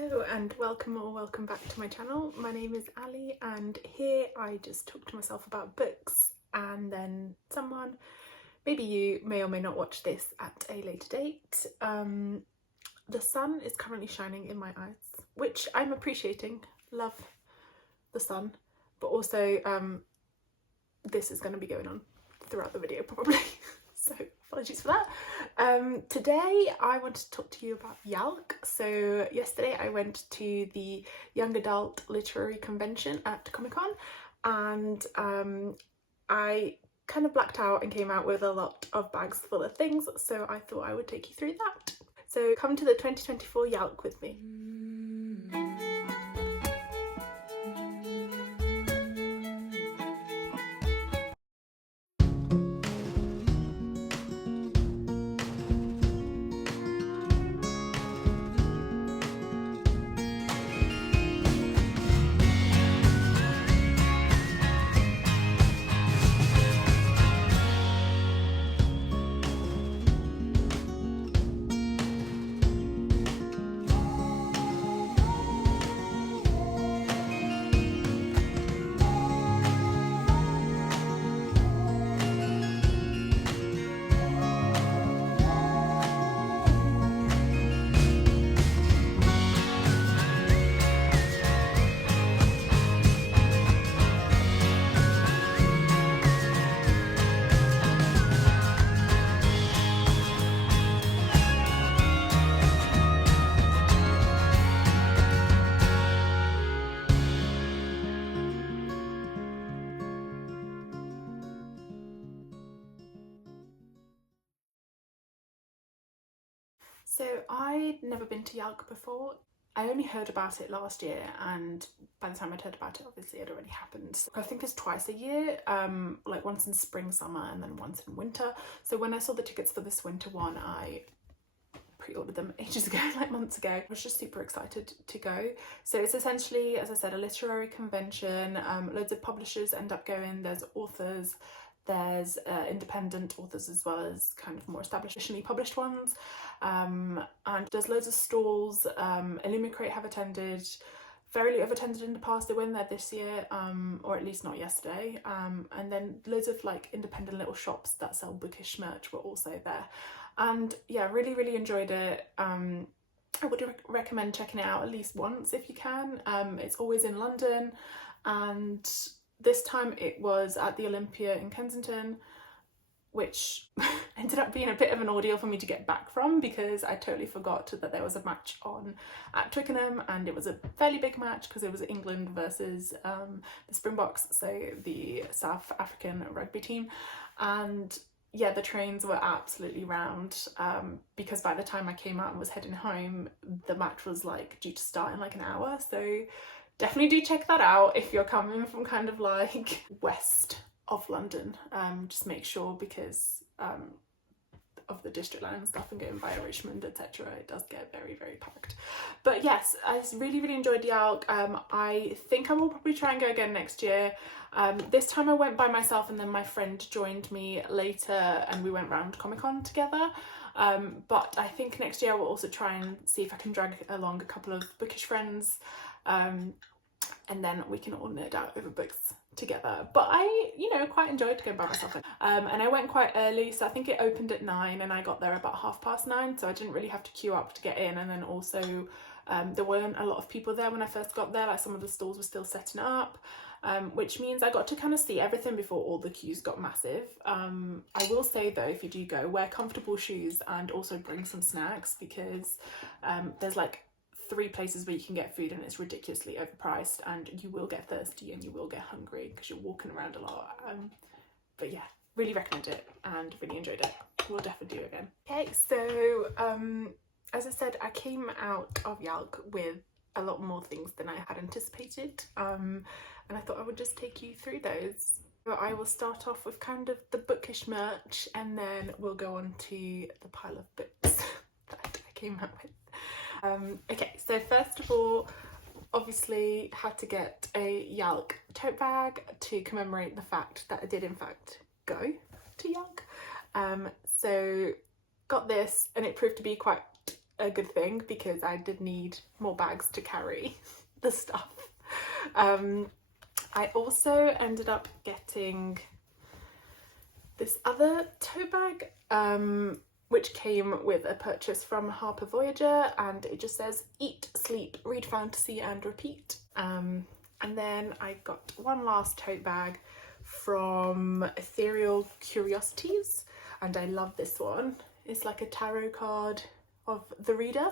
Hello and welcome or welcome back to my channel. My name is Ali and here I just talk to myself about books, and then someone, maybe you, may or may not watch this at a later date. The sun is currently shining in my eyes, which I'm appreciating. Love the sun, but also this is going to be going on throughout the video probably. So apologies for that. Today I want to talk to you about YALC. So yesterday I went to the young adult literary convention at Comic-Con, and I kind of blacked out and came out with a lot of bags full of things, so I thought I would take you through that. So come to the 2024 YALC with me. So I'd never been to YALC before. I only heard about it last year, and by the time I'd heard about it, obviously it already happened. I think it's twice a year, like once in spring, summer, and then once in winter. So when I saw the tickets for this winter one, I pre-ordered them ages ago, like months ago. I was just super excited to go. So it's essentially, as I said, a literary convention. Loads of publishers end up going. There's authors, there's independent authors as well as kind of more established, published ones, and there's loads of stalls. Illumicrate have attended. Verily have attended in the past. They weren't there this year, or at least not yesterday. And then loads of like independent little shops that sell bookish merch were also there. And yeah, really enjoyed it. I would recommend checking it out at least once if you can. It's always in London, and this time it was at the Olympia in Kensington, which ended up being a bit of an ordeal for me to get back from, because I totally forgot that there was a match on at Twickenham, and it was a fairly big match because it was England versus the Springboks, so the South African rugby team. And yeah, the trains were absolutely rammed, because by the time I came out and was heading home, the match was like due to start in like an hour. So definitely do check that out if you're coming from kind of like west of London. Just make sure, because of the district line and stuff and going via Richmond, etc., it does get very packed. But yes, I really enjoyed YALC. I think I will probably try and go again next year. This time I went by myself, and then my friend joined me later and we went round Comic-Con together. But I think next year I will also try and see if I can drag along a couple of bookish friends, and then we can all nerd out over books together. But I, quite enjoyed going by myself. And I went quite early, so I think it opened at 9 and I got there about 9:30, so I didn't really have to queue up to get in. And then also there weren't a lot of people there when I first got there, like some of the stalls were still setting up, which means I got to kind of see everything before all the queues got massive. I will say though, if you do go, wear comfortable shoes and also bring some snacks, because there's like 3 places where you can get food and it's ridiculously overpriced, and you will get thirsty and you will get hungry because you're walking around a lot. But yeah, really recommend it and really enjoyed it. We'll definitely do it again. Okay, so as I said, I came out of YALC with a lot more things than I had anticipated, and I thought I would just take you through those. So I will start off with kind of the bookish merch, and then we'll go on to the pile of books that I came out with. Okay, so first of all, obviously had to get a YALC tote bag to commemorate the fact that I did in fact go to YALC. So got this, and it proved to be quite a good thing because I did need more bags to carry the stuff. I also ended up getting this other tote bag, which came with a purchase from Harper Voyager, and it just says eat, sleep, read fantasy and repeat. And then I got one last tote bag from Ethereal Curiosities, and I love this one. It's like a tarot card of the reader,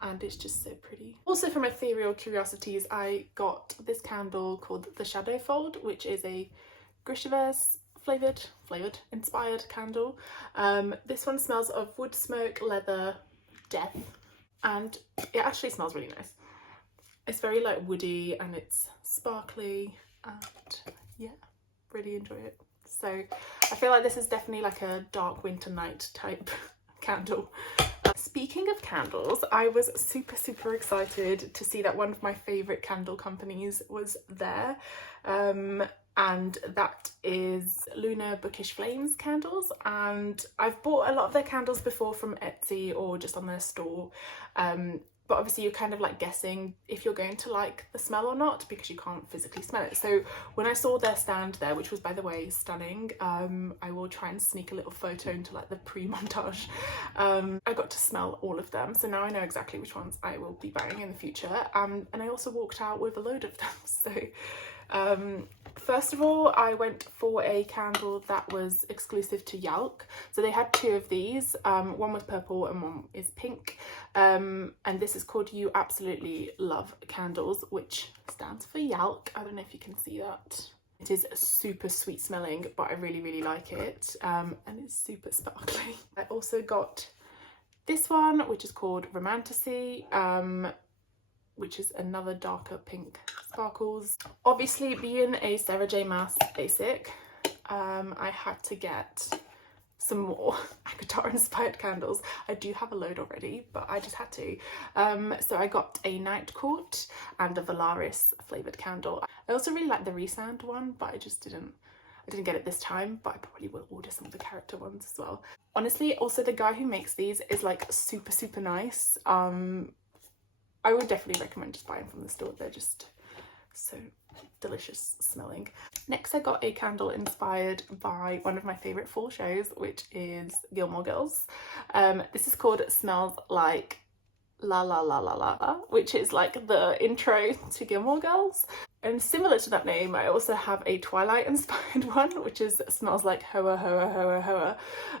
and it's just so pretty. Also from Ethereal Curiosities, I got this candle called the Shadow Fold, which is a Grishaverse inspired candle. This one smells of wood smoke, leather, death, and it actually smells really nice. It's very like woody and it's sparkly, and yeah, really enjoy it. So I feel like this is definitely like a dark winter night type candle. Speaking of candles, I was super excited to see that one of my favourite candle companies was there, and that is Lunar Bookish Flames candles, and I've bought a lot of their candles before from Etsy or just on their store, but obviously you're kind of like guessing if you're going to like the smell or not because you can't physically smell it. So when I saw their stand there, which was by the way stunning, I will try and sneak a little photo into like the pre-montage, I got to smell all of them, so now I know exactly which ones I will be buying in the future, and I also walked out with a load of them. So first of all, I went for a candle that was exclusive to YALC. So they had two of these, one was purple and one is pink, and this is called You Absolutely Love Candles, which stands for YALC. I don't know if you can see that. It is super sweet smelling, but I really like it, and it's super sparkly. I also got this one, which is called Romantasy, which is another darker pink sparkles. Obviously, being a Sarah J Maas basic, I had to get some more Akatar inspired candles. I do have a load already, but I just had to. So I got a Night Court and a Valaris flavoured candle. I also really like the Resand one, but I didn't get it this time, but I probably will order some of the character ones as well. Honestly, also the guy who makes these is like super nice. I would definitely recommend just buying from the store. They're just so delicious smelling. Next, I got a candle inspired by one of my favourite fall shows, which is Gilmore Girls. This is called Smells Like La La La La La, which is like the intro to Gilmore Girls. And similar to that name, I also have a Twilight inspired one, which is Smells Like Hoa Hoa Hoa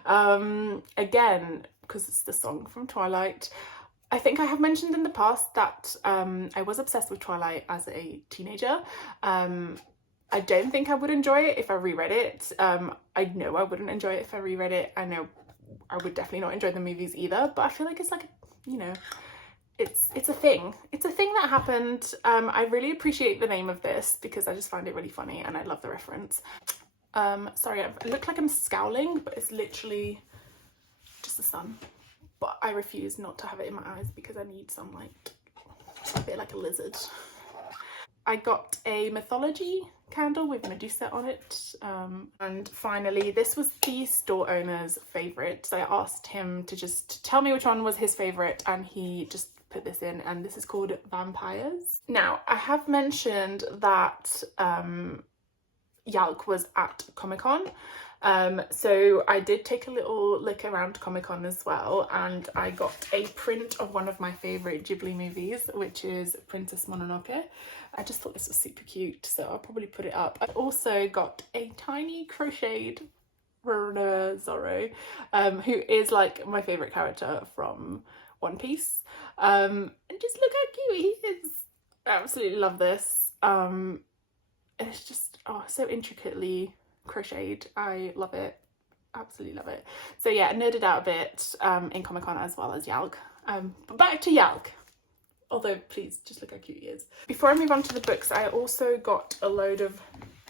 Hoa. Again, because it's the song from Twilight. I think I have mentioned in the past that I was obsessed with Twilight as a teenager. I don't think I would enjoy it if I reread it. I know I wouldn't enjoy it if I reread it. I know I would definitely not enjoy the movies either, but I feel like it's like, you know, it's a thing. It's a thing that happened. I really appreciate the name of this because I just find it really funny and I love the reference. Sorry, I look like I'm scowling, but it's literally just the sun. But I refuse not to have it in my eyes because I need sunlight, a bit like a lizard. I got a Mythology candle with Medusa on it, and finally this was the store owner's favourite, so I asked him to just tell me which one was his favourite and he just put this in, and this is called Vampires. Now I have mentioned that YALC was at Comic-Con. So I did take a little look around Comic-Con as well, and I got a print of one of my favourite Ghibli movies, which is Princess Mononoke. I just thought this was super cute, so I'll probably put it up. I also got a tiny crocheted Zorro, who is like my favourite character from One Piece. And just look how cute he is. I absolutely love this. It's just, oh, so intricately crocheted. I love it, absolutely love it. So yeah, I nerded out a bit in Comic-Con as well as YALC. But back to YALC, although please just look how cute he is. Before I move on to the books, I also got a load of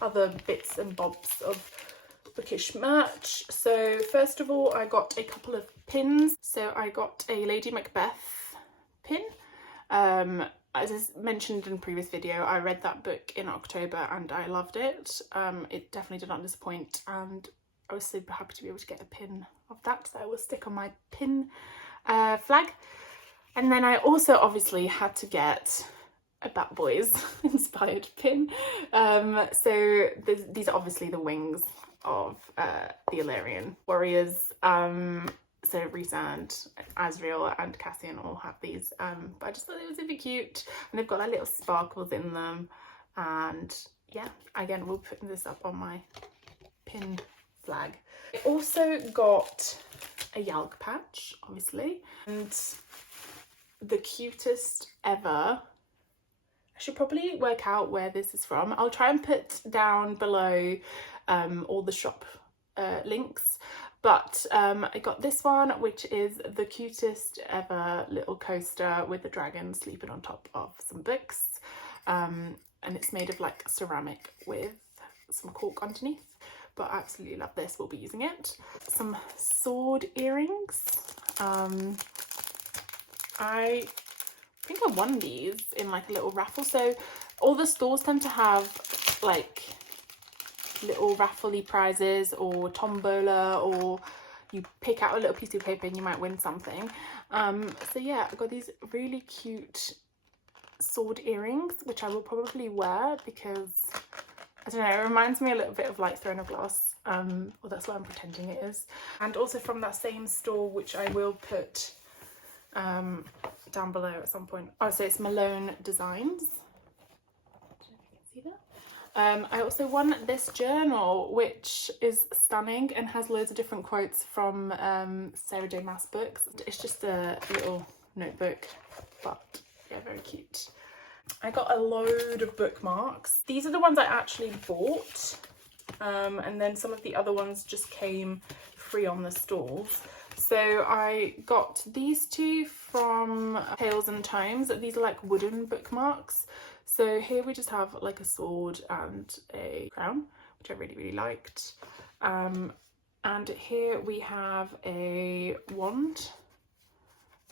other bits and bobs of bookish merch. So first of all, I got a couple of pins. So I got a Lady Macbeth pin. As I mentioned in a previous video, I read that book in October and I loved it. It definitely did not disappoint, and I was super happy to be able to get a pin of that that I will stick on my pin flag. And then I also obviously had to get a Bat Boys inspired pin. So these are obviously the wings of the Illyrian warriors. So Rhysand, Asriel and Cassian all have these, but I just thought it was super cute, and they've got like little sparkles in them. And yeah, again, we'll put this up on my pinned flag. I also got a YALC patch, obviously, and the cutest ever. I should probably work out where this is from. I'll try and put down below all the shop links. But I got this one, which is the cutest ever little coaster with a dragon sleeping on top of some books. And it's made of like ceramic with some cork underneath. But I absolutely love this, we'll be using it. Some sword earrings. I think I won these in like a little raffle. So all the stores tend to have like little raffle-y prizes or tombola, or you pick out a little piece of paper and you might win something. So yeah, I got these really cute sword earrings, which I will probably wear because, I don't know, it reminds me a little bit of like Throne of Glass, well, that's what I'm pretending it is. And also from that same store, which I will put down below at some point. Oh, so it's Malone Designs. I don't know if you can see that. I also won this journal, which is stunning and has loads of different quotes from Sarah J Maas books. It's just a little notebook, but yeah, very cute. I got a load of bookmarks. These are the ones I actually bought, and then some of the other ones just came free on the stalls. So I got these two from Tales and Tomes. These are like wooden bookmarks. So here we just have like a sword and a crown, which I really, really liked. And here we have a wand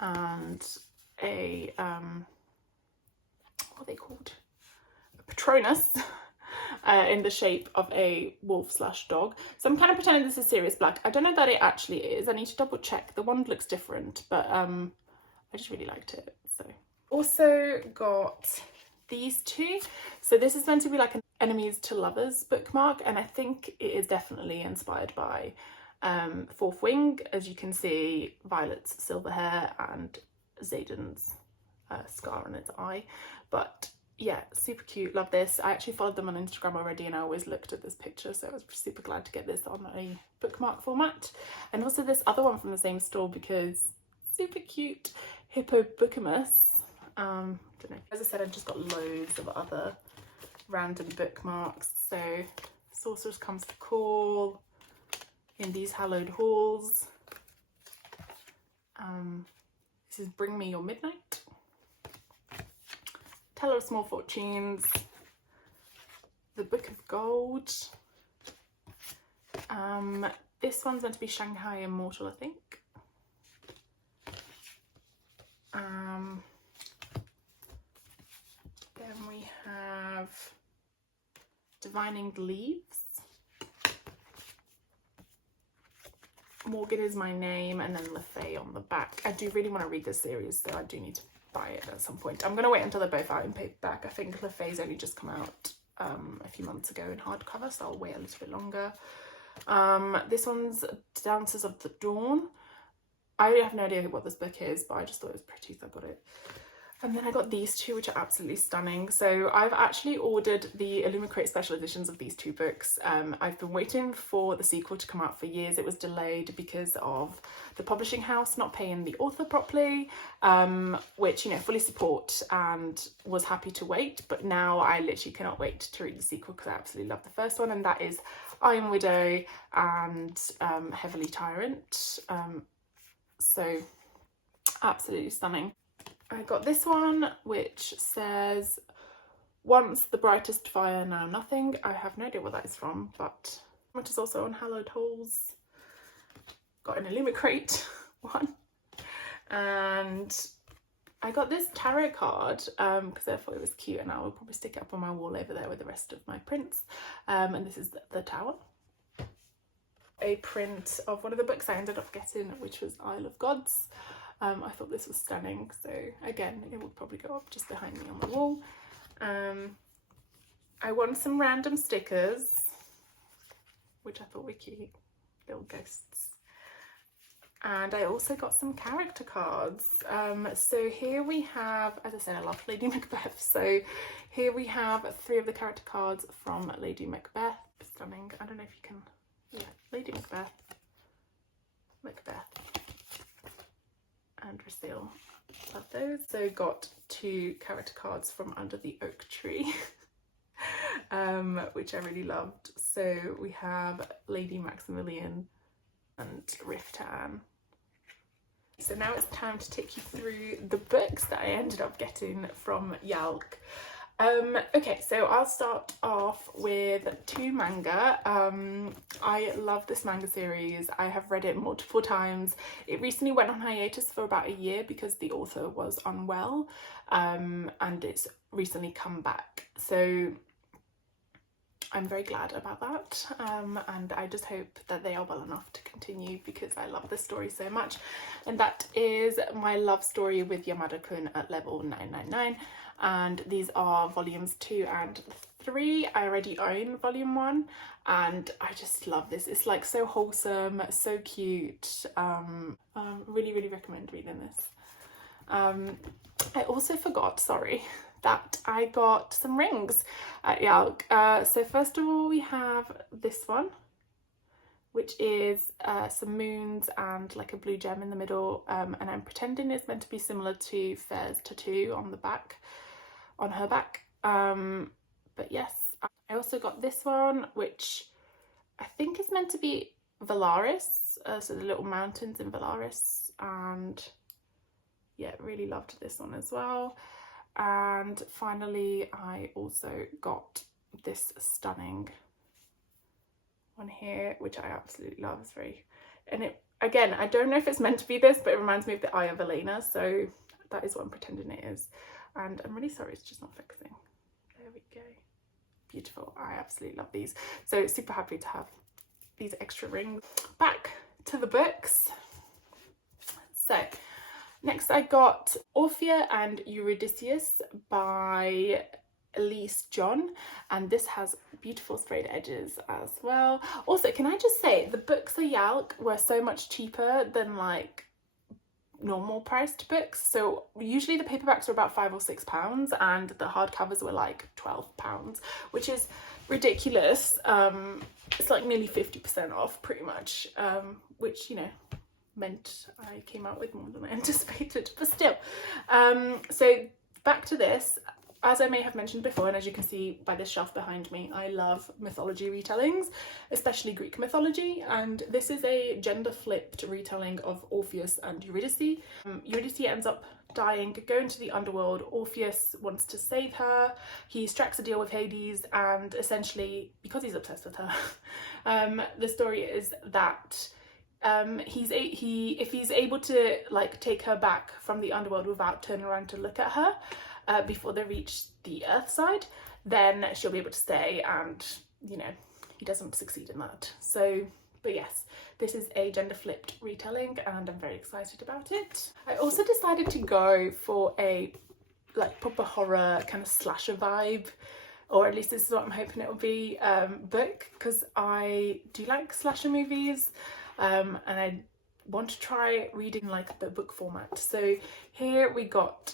and a, what are they called? A Patronus in the shape of a wolf/dog. So I'm kind of pretending this is Sirius Black. I don't know that it actually is. I need to double check. The wand looks different, but I just really liked it. So also got these two. So this is meant to be like an enemies to lovers bookmark, and I think it is definitely inspired by Fourth Wing. As you can see, Violet's silver hair and Xaden's scar on its eye. But yeah, super cute, love this. I actually followed them on Instagram already and I always looked at this picture, so I was super glad to get this on a bookmark format. And also this other one from the same store because super cute, Hippopotamus. Don't know. As I said, I've just got loads of other random bookmarks. So Sorceress Comes to Call, In These Hallowed Halls. This is Bring Me Your Midnight, Teller of Small Fortunes, The Book of Gold. This one's meant to be Shanghai Immortal, I think. Then we have Divining the Leaves, Morgan Is My Name, and then LaFay on the back. I do really want to read this series, so I do need to buy it at some point. I'm going to wait until they're both out in paperback. I think LaFay's only just come out a few months ago in hardcover, so I'll wait a little bit longer. This one's Dances of the Dawn. I have no idea what this book is, but I just thought it was pretty, so I got it. And then I got these two, which are absolutely stunning. So I've actually ordered the Illumicrate special editions of these two books. I've been waiting for the sequel to come out for years. It was delayed because of the publishing house not paying the author properly, which, you know, fully support and was happy to wait. But now I literally cannot wait to read the sequel because I absolutely love the first one, and that is Iron Widow and Heavily Tyrant. So absolutely stunning. I got this one, which says Once the Brightest Fire, Now Nothing. I have no idea what that is from, but which is also on Hallowed Halls. Got an Illumicrate one. And I got this tarot card because I thought it was cute, and I will probably stick it up on my wall over there with the rest of my prints. And this is the Tower. A print of one of the books I ended up getting, which was Isle of Gods. I thought this was stunning, so again, it would probably go up just behind me on the wall. I won some random stickers, which I thought were cute, little ghosts. And I also got some character cards. So here we have, as I said, I love Lady Macbeth. So here we have 3 of the character cards from Lady Macbeth. Stunning. I don't know if you can, yeah, Lady Macbeth, and Rasil. Love those. So got 2 character cards from Under the Oak Tree, which I really loved. So we have Lady Maximilian and Rifta Anne. So now it's time to take you through the books that I ended up getting from YALC. Okay, so I'll start off with 2 manga. I love this manga series. I have read it multiple times. It recently went on hiatus for about a year because the author was unwell, and it's recently come back. So I'm very glad about that, and I just hope that they are well enough to continue because I love this story so much. And that is My Love Story with Yamada-kun at Level 999, and these are volumes 2 and 3. I already own volume 1 and I just love this. It's like so wholesome, so cute. Really recommend reading this. I also forgot, sorry, that I got some rings at YALC. So first of all we have this one, which is some moons and like a blue gem in the middle, and I'm pretending it's meant to be similar to Fair's tattoo on the back, on her back. But yes, I also got this one, which I think is meant to be Valaris, so the little mountains in Valaris, and yeah, really loved this one as well. And finally I also got this stunning one here, which I absolutely love. It's very, and it, again, I don't know if it's meant to be this, but it reminds me of the Eye of Elena, so that is what I'm pretending it is. And I'm really sorry it's just not fixing. There we go. Beautiful. I absolutely love these, so super happy to have these extra rings. Back to the books. So next I got Orphea and Eurydice by Elise John, and this has beautiful sprayed edges as well. Also, can I just say, the books at YALC were so much cheaper than like normal priced books. So usually the paperbacks were about £5 or £6 and the hardcovers were like £12, which is ridiculous. It's like nearly 50% off pretty much, which, you know, meant I came out with more than I anticipated, but still. So back to this. As I may have mentioned before, and as you can see by this shelf behind me, I love mythology retellings, especially Greek mythology, and this is a gender-flipped retelling of Orpheus and Eurydice. Eurydice ends up dying, going to the underworld. Orpheus wants to save her. He strikes a deal with Hades, and essentially, because he's obsessed with her, the story is that if he's able to like take her back from the underworld without turning around to look at her, before they reach the earth side, then she'll be able to stay, and you know, he doesn't succeed in that. So, but yes, this is a gender flipped retelling and I'm very excited about it. I also decided to go for a like proper horror kind of slasher vibe, or at least this is what I'm hoping it will be, book, because I do like slasher movies, and I want to try reading like the book format. So here we got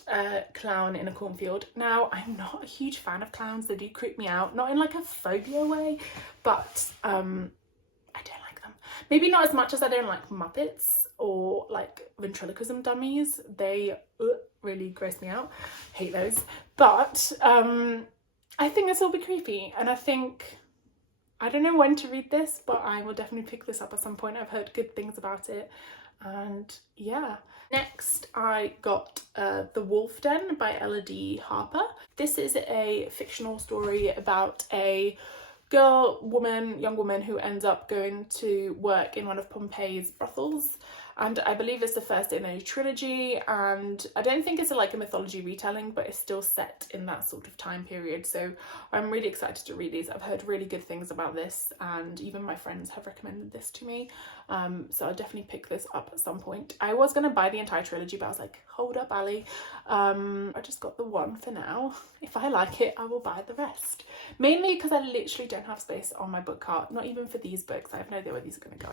Clown in a Cornfield. Now, I'm not a huge fan of clowns. They do creep me out, not in like a phobia way, but I don't like them. Maybe not as much as I don't like Muppets or like ventriloquism dummies. They really gross me out. Hate those. But I think this will be creepy, and I don't know when to read this, but I will definitely pick this up at some point. I've heard good things about it, and yeah. Next, I got The Wolf Den by Ella D. Harper. This is a fictional story about a young woman who ends up going to work in one of Pompeii's brothels, and I believe it's the first in a trilogy, and I don't think it's like a mythology retelling, but it's still set in that sort of time period, so I'm really excited to read these. I've heard really good things about this, and even my friends have recommended this to me, so I'll definitely pick this up at some point. I was going to buy the entire trilogy, but I was like, hold up, Ali, I just got the one for now. If I like it, I will buy the rest, mainly because I literally don't have space on my book cart, not even for these books. I have no idea where these are going to go,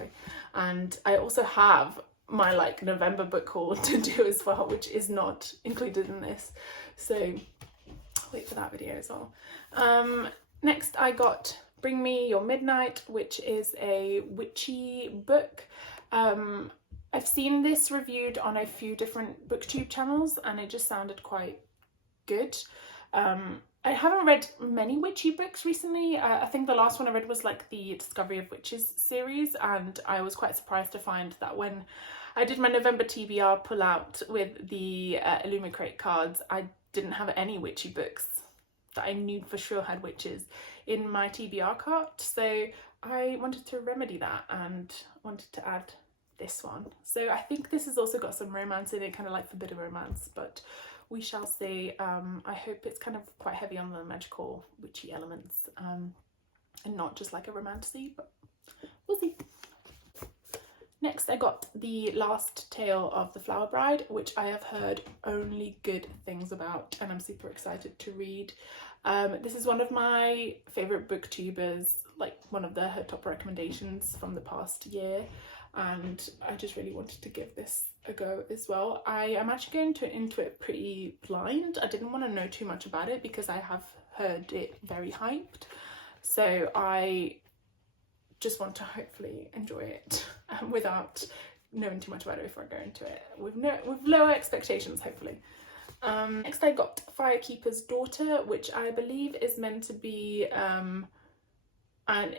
and I also have my like November book haul to do as well, which is not included in this, so I'll wait for that video as well. Next I got Bring Me Your Midnight, which is a witchy book. I've seen this reviewed on a few different booktube channels and it just sounded quite good. I haven't read many witchy books recently. I think the last one I read was like the Discovery of Witches series, and I was quite surprised to find that when I did my November TBR pull out with the Illumicrate cards, I didn't have any witchy books that I knew for sure had witches in my TBR cart. So I wanted to remedy that and wanted to add this one. So I think this has also got some romance in it, kind of like forbidden romance, but we shall see. I hope it's kind of quite heavy on the magical witchy elements, and not just like a romantasy, but we'll see. Next I got The Last Tale of the Flower Bride, which I have heard only good things about and I'm super excited to read. This is one of my favourite booktubers, like one of her top recommendations from the past year, and I just really wanted to give this a go as well. I am actually going into it pretty blind. I didn't want to know too much about it because I have heard it very hyped, so I just want to hopefully enjoy it without knowing too much about it before I go into it, with lower expectations, hopefully. Next I got Firekeeper's Daughter, which I believe is meant to be an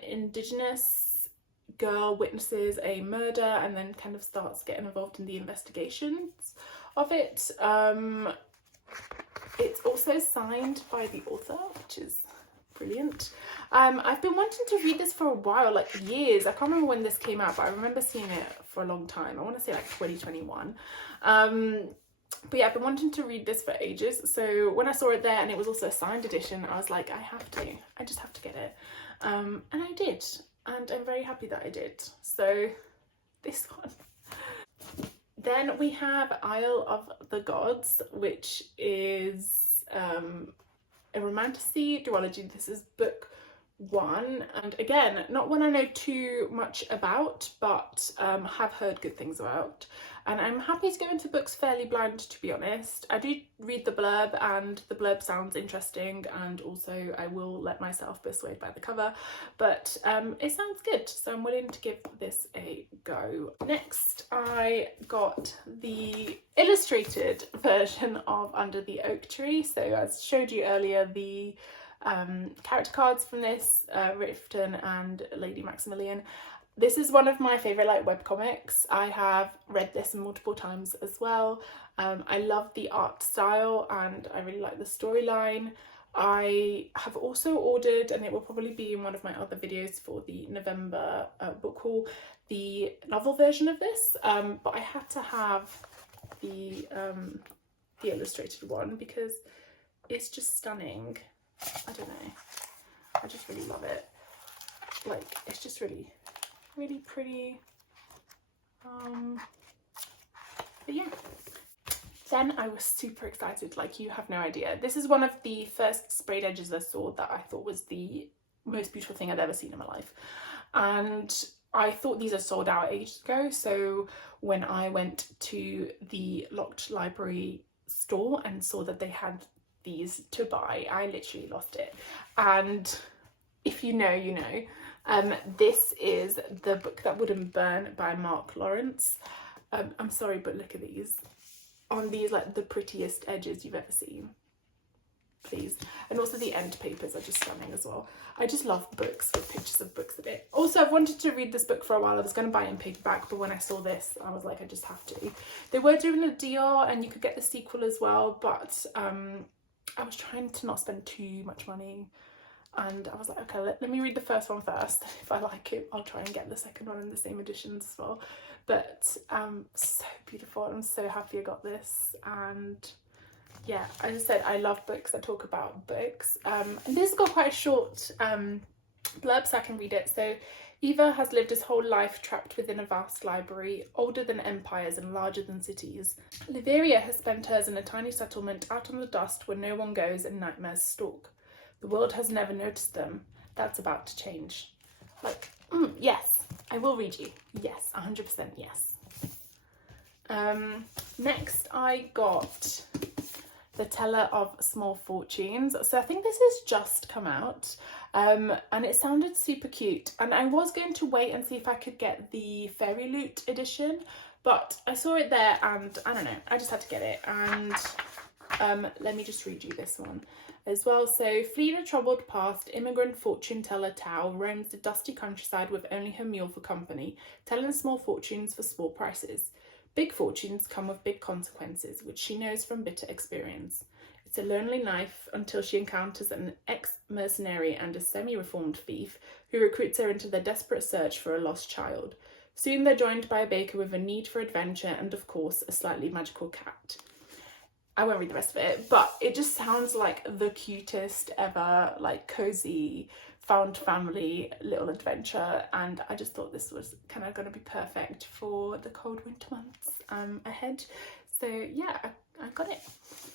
indigenous girl witnesses a murder and then kind of starts getting involved in the investigations of it. It's also signed by the author, which is brilliant. I've been wanting to read this for a while, like years. I can't remember when this came out, but I remember seeing it for a long time. I want to say like 2021. But yeah, I've been wanting to read this for ages, so when I saw it there and it was also a signed edition, I was like, I just have to get it, and I did, and I'm very happy that I did. So this one. Then we have Isle of the Gods, which is a romantasy duology. This is book 1, and again, not one I know too much about, but have heard good things about, and I'm happy to go into books fairly blind, to be honest. I do read the blurb and the blurb sounds interesting, and also I will let myself be swayed by the cover, but it sounds good, so I'm willing to give this a go. Next I got the illustrated version of Under the Oak Tree. So as I showed you earlier, the character cards from this, Riften and Lady Maximilian. This is one of my favourite like webcomics. I have read this multiple times as well. I love the art style and I really like the storyline. I have also ordered, and it will probably be in one of my other videos for the November book haul, the novel version of this, but I had to have the illustrated one because it's just stunning. I don't know, I just really love it. Like, it's just really pretty. But yeah, then I was super excited, like you have no idea. This is one of the first sprayed edges I saw that I thought was the most beautiful thing I'd ever seen in my life, and I thought these are sold out ages ago, so when I went to the Locked Library store and saw that they had these to buy, I literally lost it. And if you know, you know. This is The Book That Wouldn't Burn by Mark Lawrence. I'm sorry, but look at these. On these, like the prettiest edges you've ever seen. Please. And also the end papers are just stunning as well. I just love books with pictures of books in it. Also, I've wanted to read this book for a while. I was going to buy it in paperback, but when I saw this, I was like, I just have to. They were doing a deal and you could get the sequel as well, but I was trying to not spend too much money. and I was like, okay, let me read the first one first. If I like it, I'll try and get the second one in the same editions as well. But so beautiful. I'm so happy I got this. And yeah, as I said, I love books that talk about books. And this has got quite a short blurb, so I can read it. So, Eva has lived his whole life trapped within a vast library, older than empires and larger than cities. Liveria has spent hers in a tiny settlement out on the dust where no one goes and nightmares stalk. The world has never noticed them. That's about to change. Like, yes, I will read you. Yes, 100% yes. Next I got The Teller of Small Fortunes. So I think this has just come out, and it sounded super cute. And I was going to wait and see if I could get the Fairy Loot edition, but I saw it there and I don't know, I just had to get it. And let me just read you this one as well. So, fleeing a troubled past, immigrant fortune teller Tao roams the dusty countryside with only her mule for company, telling small fortunes for small prices. Big fortunes come with big consequences, which she knows from bitter experience. It's a lonely life until she encounters an ex-mercenary and a semi-reformed thief who recruits her into their desperate search for a lost child. Soon they're joined by a baker with a need for adventure and, of course, a slightly magical cat. I won't read the rest of it, but it just sounds like the cutest ever, like, cozy, found family little adventure, and I just thought this was kind of going to be perfect for the cold winter months ahead. So yeah, I got it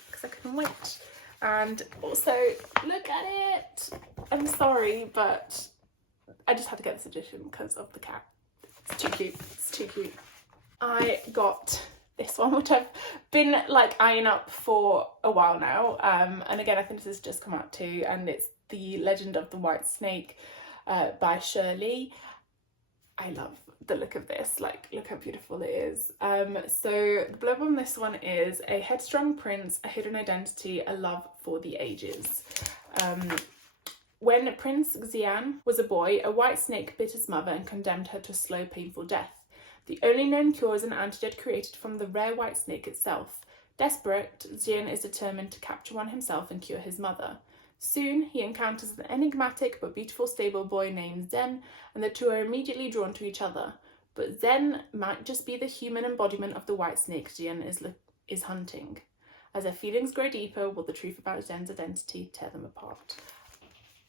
because I couldn't wait. And also, look at it. I'm sorry, but I just had to get this edition because of the cat. It's too cute. It's too cute. I got this one, which I've been like eyeing up for a while now, and again I think this has just come out too, and it's The Legend of the White Snake by Shirley. I love the look of this, like, look how beautiful it is. So the blurb on this one is: a headstrong prince, a hidden identity, a love for the ages. When Prince Xian was a boy, a white snake bit his mother and condemned her to a slow, painful death. The only known cure is an antidote created from the rare white snake itself. Desperate, Xian is determined to capture one himself and cure his mother. Soon, he encounters an enigmatic but beautiful stable boy named Zen, and the two are immediately drawn to each other. But Zen might just be the human embodiment of the white snake Xian is hunting. As their feelings grow deeper, will the truth about Zen's identity tear them apart?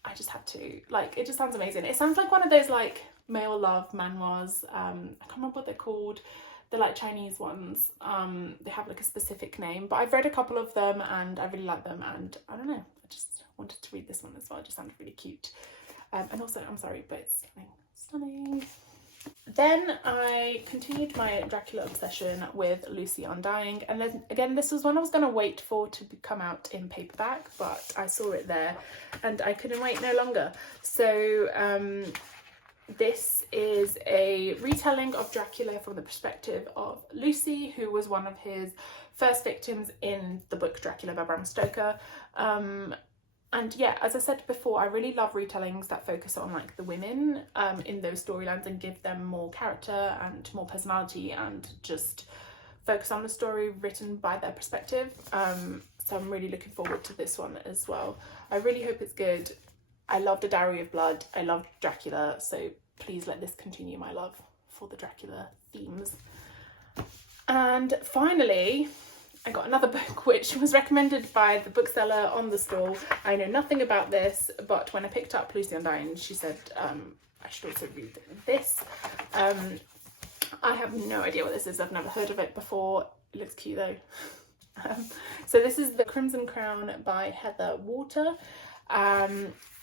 I just had to, like, it just sounds amazing. It sounds like one of those, like, male love manhwas. I can't remember what they're called. They're like Chinese ones. They have like a specific name, but I've read a couple of them and I really like them, and I don't know, I just wanted to read this one as well. It just sounded really cute. And also, I'm sorry, but it's stunning. Then I continued my Dracula obsession with Lucy Undying, and then again this was one I was going to wait for to come out in paperback, but I saw it there and I couldn't wait no longer. So this is a retelling of Dracula from the perspective of Lucy, who was one of his first victims in the book Dracula by Bram Stoker. And yeah, as I said before, I really love retellings that focus on like the women in those storylines and give them more character and more personality and just focus on the story written by their perspective. So I'm really looking forward to this one as well. I really hope it's good. I loved A Dowry of Blood. I loved Dracula, so please let this continue my love for the Dracula themes. And finally, I got another book which was recommended by the bookseller on the stall. I know nothing about this, but when I picked up Lucy Undying, she said I should also read this. I have no idea what this is. I've never heard of it before. It looks cute though. So this is The Crimson Crown by Heather Walter.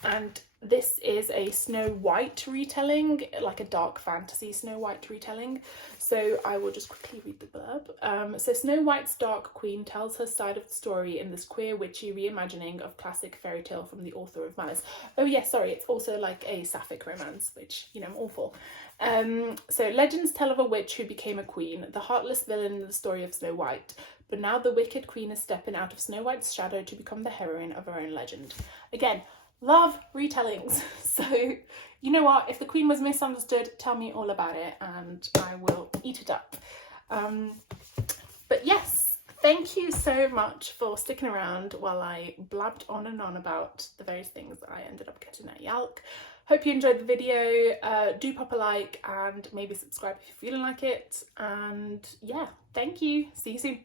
And this is a Snow White retelling, like a dark fantasy Snow White retelling. So I will just quickly read the blurb. So Snow White's Dark Queen tells her side of the story in this queer, witchy reimagining of classic fairy tale from the author of Malice. Oh yes, sorry, it's also like a sapphic romance, which, you know, I'm all for. So legends tell of a witch who became a queen, the heartless villain in the story of Snow White. But now the wicked queen is stepping out of Snow White's shadow to become the heroine of her own legend. Again, love retellings. So you know what, if the queen was misunderstood, tell me all about it and I will eat it up. But yes, thank you so much for sticking around while I blabbed on and on about the various things that I ended up getting at YALC. Hope you enjoyed the video. Do pop a like and maybe subscribe if you're feeling like it. And yeah, thank you. See you soon.